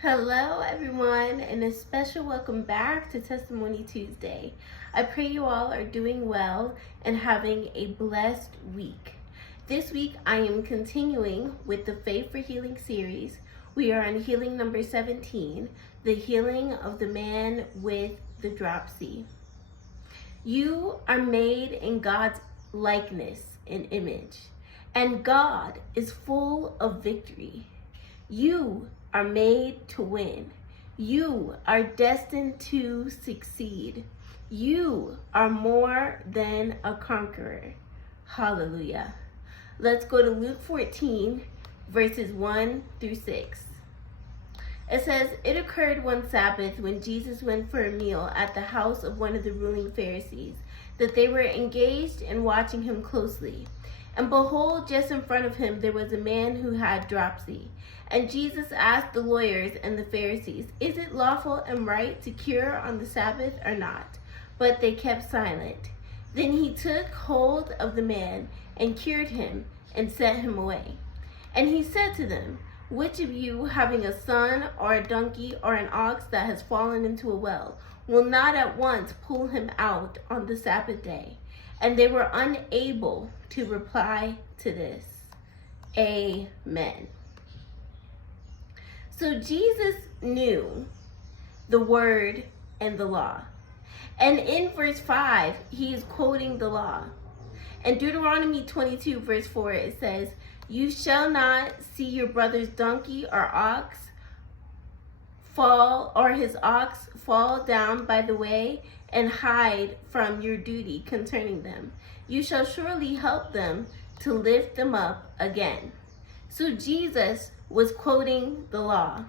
Hello, everyone, and a special welcome back to Testimony Tuesday. I pray you all are doing well and having a blessed week. This week, I am continuing with the Faith for Healing series. We are on healing number 17, the healing of the man with the dropsy. You are made in God's likeness and image, and God is full of victory. You are made to win. You are destined to succeed. You are more than a conqueror. Hallelujah. Let's go to Luke 14, verses 1 through 6. It says, "It occurred one Sabbath when Jesus went for a meal at the house of one of the ruling Pharisees, that they were engaged in watching him closely. And behold, just in front of him there was a man who had dropsy. And Jesus asked the lawyers and the Pharisees, 'Is it lawful and right to cure on the Sabbath or not?' But they kept silent. Then he took hold of the man and cured him and sent him away. And he said to them, 'Which of you, having a son or a donkey or an ox that has fallen into a well, will not at once pull him out on the Sabbath day?' And they were unable to reply to this. Amen." So Jesus knew the word and the law. And in verse 5, he is quoting the law. In Deuteronomy 22, verse 4, it says, "You shall not see your brother's donkey or ox fall, or his ox fall down by the way, and hide from your duty concerning them. You shall surely help them to lift them up again." So Jesus was quoting the law.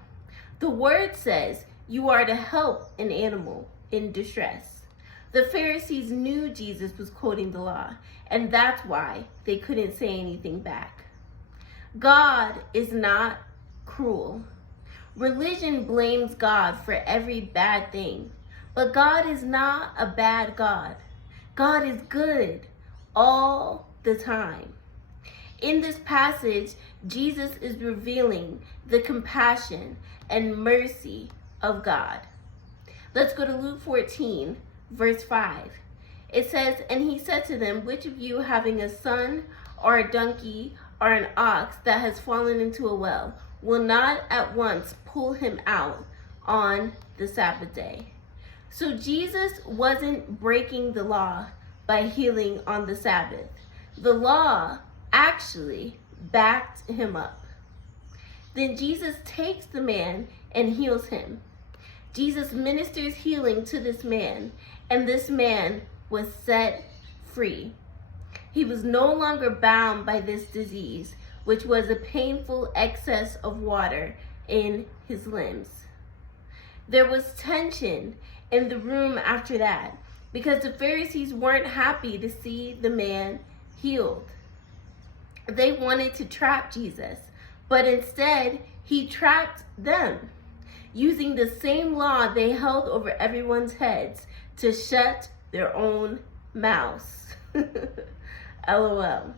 The word says you are to help an animal in distress. The Pharisees knew Jesus was quoting the law, and that's why they couldn't say anything back. God is not cruel. Religion blames God for every bad thing, but God is not a bad God. God is good all the time. In this passage, Jesus is revealing the compassion and mercy of God. Let's go to Luke 14, verse 5. It says, "And he said to them, 'Which of you, having a son or a donkey or an ox that has fallen into a well, will not at once pull him out on the Sabbath day?'" So Jesus wasn't breaking the law by healing on the Sabbath. The law actually backed him up. Then Jesus takes the man and heals him. Jesus ministers healing to this man, and this man was set free. He was no longer bound by this disease, which was a painful excess of water in his limbs. There was tension in the room after that, because the Pharisees weren't happy to see the man healed. They wanted to trap Jesus, but instead he trapped them, using the same law they held over everyone's heads to shut their own mouths. LOL.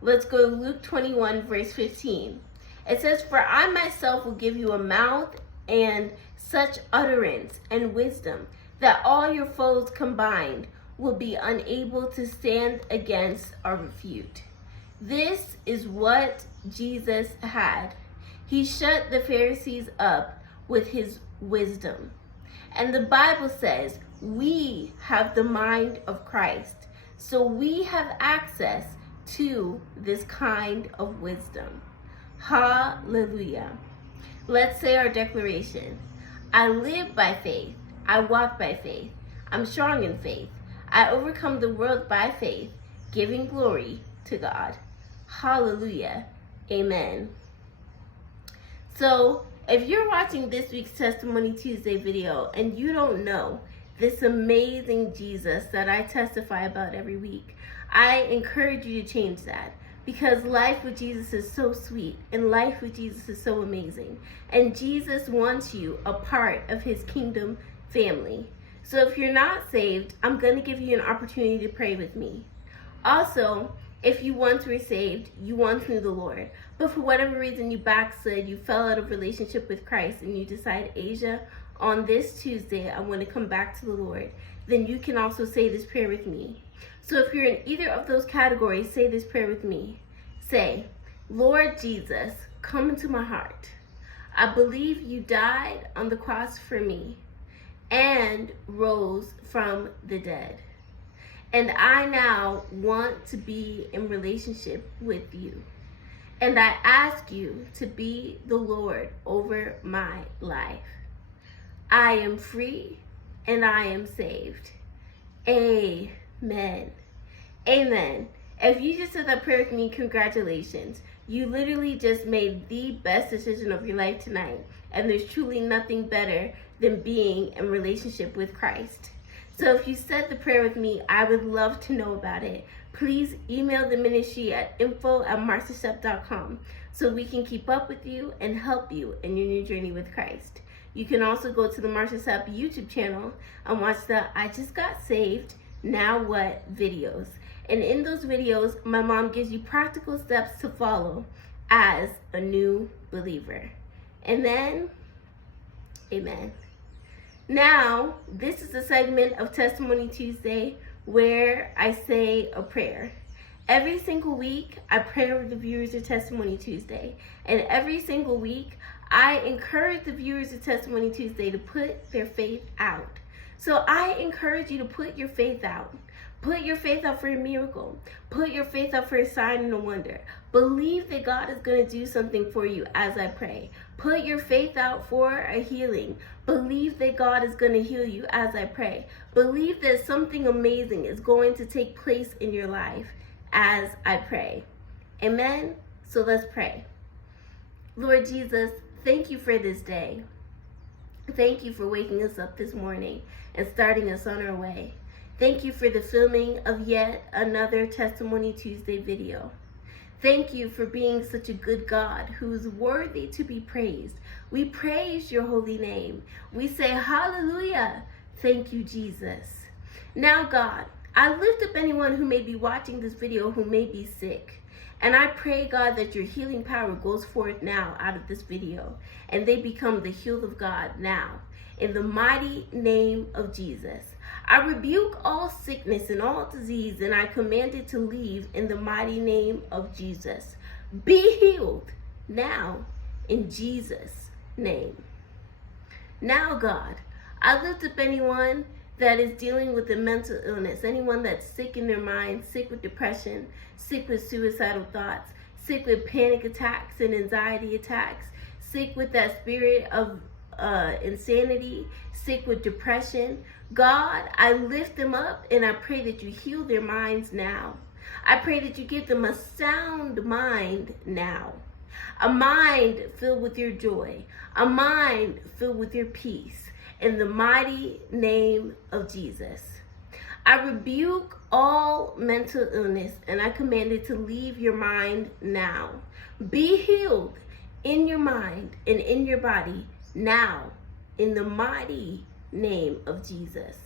Let's go to Luke 21, verse 15. It says, "For I myself will give you a mouth and such utterance and wisdom that all your foes combined will be unable to stand against or refute." This is what Jesus had. He shut the Pharisees up with his wisdom. And the Bible says we have the mind of Christ. So we have access to this kind of wisdom. Hallelujah. Let's say our declaration. I live by faith. I walk by faith. I'm strong in faith. I overcome the world by faith, giving glory to God. Hallelujah. Amen. So, if you're watching this week's Testimony Tuesday video and you don't know this amazing Jesus that I testify about every week, I encourage you to change that, because life with Jesus is so sweet and life with Jesus is so amazing. And Jesus wants you a part of his kingdom family. So if you're not saved, I'm going to give you an opportunity to pray with me. Also, If you once were saved, you once knew the Lord, but for whatever reason you backslid, you fell out of relationship with Christ, and you decide, Asia, on this Tuesday, I want to come back to the Lord, then you can also say this prayer with me. So if you're in either of those categories, say this prayer with me. Say, Lord Jesus, come into my heart. I believe you died on the cross for me and rose from the dead. And I now want to be in relationship with you. And I ask you to be the Lord over my life. I am free and I am saved. Amen. Amen. If you just said that prayer with me, congratulations. You literally just made the best decision of your life tonight. And there's truly nothing better than being in relationship with Christ. So if you said the prayer with me, I would love to know about it. Please email the ministry at info@marcishep.com so we can keep up with you and help you in your new journey with Christ. You can also go to the Marsha Shep YouTube channel and watch the I Just Got Saved, Now What videos. And in those videos, my mom gives you practical steps to follow as a new believer. Amen. Amen. Now, this is a segment of Testimony Tuesday where I say a prayer. Every single week, I pray over the viewers of Testimony Tuesday. And every single week, I encourage the viewers of Testimony Tuesday to put their faith out. So I encourage you to put your faith out. Put your faith out for a miracle. Put your faith out for a sign and a wonder. Believe that God is going to do something for you as I pray. Put your faith out for a healing. Believe that God is going to heal you as I pray. Believe that something amazing is going to take place in your life as I pray. Amen? So let's pray. Lord Jesus, thank you for this day. Thank you for waking us up this morning and starting us on our way. Thank you for the filming of yet another Testimony Tuesday video. Thank you for being such a good God who is worthy to be praised. We praise your holy name. We say hallelujah. Thank you, Jesus. Now, God, I lift up anyone who may be watching this video who may be sick. And I pray, God, that your healing power goes forth now out of this video and they become the healed of God now. In the mighty name of Jesus. I rebuke all sickness and all disease, and I command it to leave in the mighty name of Jesus. Be healed now in Jesus' name. Now, God, I lift up anyone that is dealing with a mental illness, anyone that's sick in their mind, sick with depression, sick with suicidal thoughts, sick with panic attacks and anxiety attacks, sick with that spirit of insanity, sick with depression. God, I lift them up and I pray that you heal their minds now. I pray that you give them a sound mind now. A mind filled with your joy. A mind filled with your peace. In the mighty name of Jesus. I rebuke all mental illness and I command it to leave your mind now. Be healed in your mind and in your body now, in the mighty name of Jesus.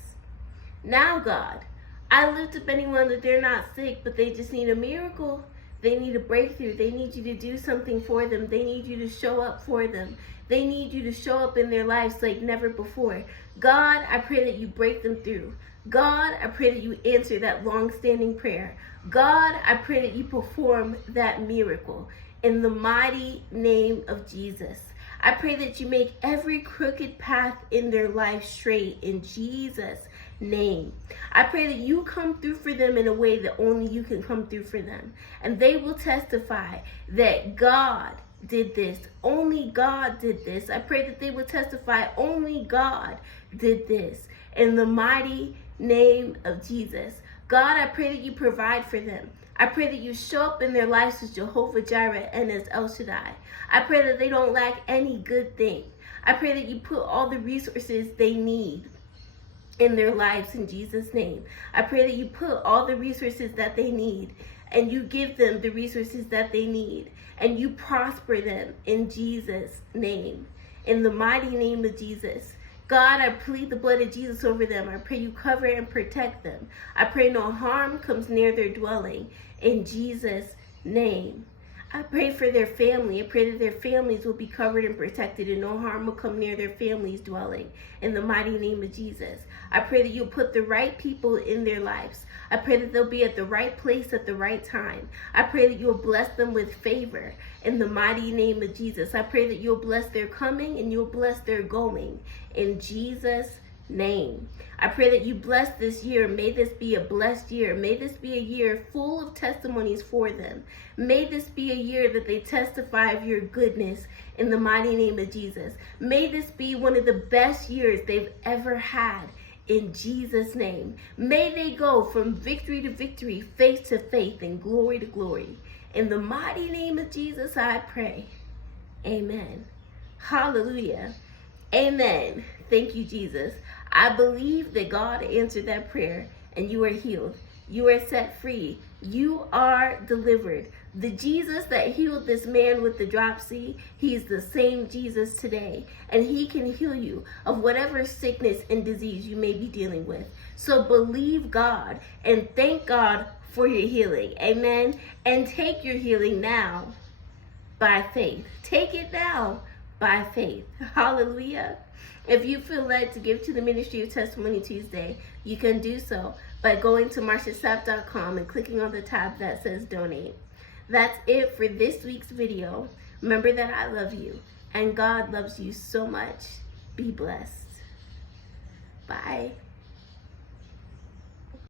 Now, God, I lift up anyone that they're not sick, but they just need a miracle. They need a breakthrough. They need you to do something for them. They need you to show up for them. They need you to show up in their lives like never before. God, I pray that you break them through. God, I pray that you answer that long-standing prayer. God, I pray that you perform that miracle in the mighty name of Jesus. I pray that you make every crooked path in their life straight in Jesus' name. I pray that you come through for them in a way that only you can come through for them. And they will testify that God did this. Only God did this. I pray that they will testify only God did this. In the mighty name of Jesus. God, I pray that you provide for them. I pray that you show up in their lives as Jehovah Jireh and as El Shaddai. I pray that they don't lack any good thing. I pray that you put all the resources they need in their lives in Jesus' name. I pray that you put all the resources that they need and you give them the resources that they need and you prosper them in Jesus' name. In the mighty name of Jesus. God, I plead the blood of Jesus over them. I pray you cover and protect them. I pray no harm comes near their dwelling. In Jesus' name. I pray for their family. I pray that their families will be covered and protected and no harm will come near their families' dwelling. In the mighty name of Jesus. I pray that you'll put the right people in their lives. I pray that they'll be at the right place at the right time. I pray that you'll bless them with favor. In the mighty name of Jesus. I pray that you'll bless their coming and you'll bless their going. In Jesus' name. I pray that you bless this year. May this be a blessed year. May this be a year full of testimonies for them. May this be a year that they testify of your goodness in the mighty name of Jesus. May this be one of the best years they've ever had in Jesus' name. May they go from victory to victory, faith to faith, and glory to glory. In the mighty name of Jesus, I pray. Amen. Hallelujah. Amen. Thank you, Jesus. I believe that God answered that prayer and you are healed. You are set free. You are delivered. The Jesus that healed this man with the dropsy, he's the same Jesus today. And he can heal you of whatever sickness and disease you may be dealing with. So believe God and thank God for your healing. Amen. And take your healing now by faith. Take it now by faith. Hallelujah. If you feel led to give to the Ministry of Testimony Tuesday, you can do so by going to marciasapp.com and clicking on the tab that says donate. That's it for this week's video. Remember that I love you and God loves you so much. Be blessed. Bye.